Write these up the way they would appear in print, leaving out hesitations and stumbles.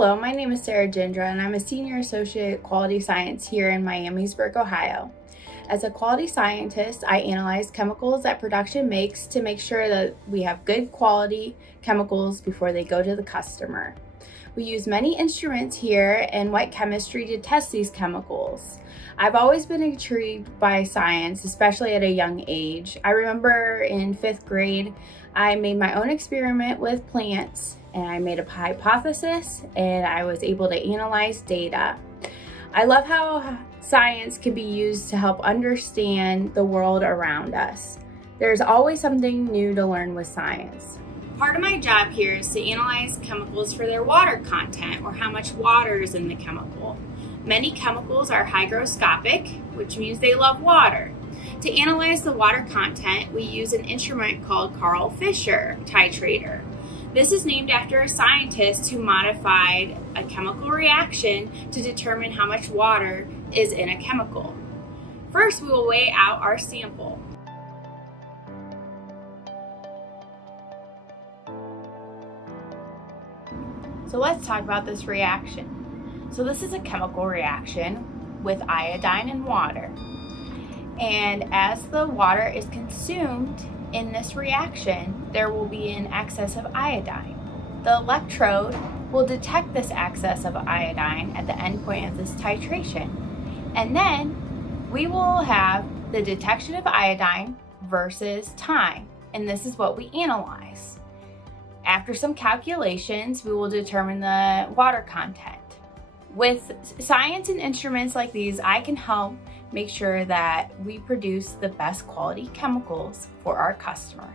Hello, my name is Sarah Gindra, and I'm a Senior Associate Quality Science here in Miamisburg, Ohio. As a quality scientist, I analyze chemicals that production makes to make sure that we have good quality chemicals before they go to the customer. We use many instruments here in wet chemistry to test these chemicals. I've always been intrigued by science, especially at a young age. I remember in 5th grade, I made my own experiment with plants, and I made a hypothesis, and I was able to analyze data. I love how science can be used to help understand the world around us. There's always something new to learn with science. Part of my job here is to analyze chemicals for their water content, or how much water is in the chemical. Many chemicals are hygroscopic, which means they love water. To analyze the water content, we use an instrument called Carl Fisher titrator. This is named after a scientist who modified a chemical reaction to determine how much water is in a chemical. First, we will weigh out our sample. So let's talk about this reaction. So this is a chemical reaction with iodine and water. And as the water is consumed in this reaction, there will be an excess of iodine. The electrode will detect this excess of iodine at the end point of this titration. And then we will have the detection of iodine versus time. And this is what we analyze. After some calculations, we will determine the water content. With science and instruments like these, I can help make sure that we produce the best quality chemicals for our customer.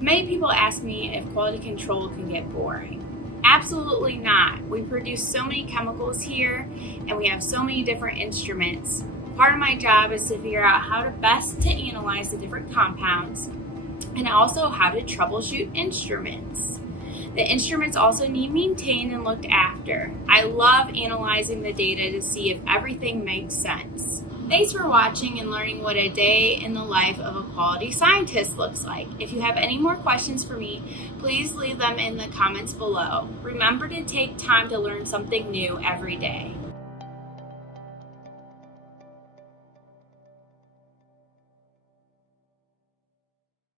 Many people ask me if quality control can get boring. Absolutely not. We produce so many chemicals here, and we have so many different instruments. Part of my job is to figure out how to best to analyze the different compounds, and also how to troubleshoot instruments. The instruments also need maintained and looked after. I love analyzing the data to see if everything makes sense. Thanks for watching and learning what a day in the life of a quality scientist looks like. If you have any more questions for me, please leave them in the comments below. Remember to take time to learn something new every day.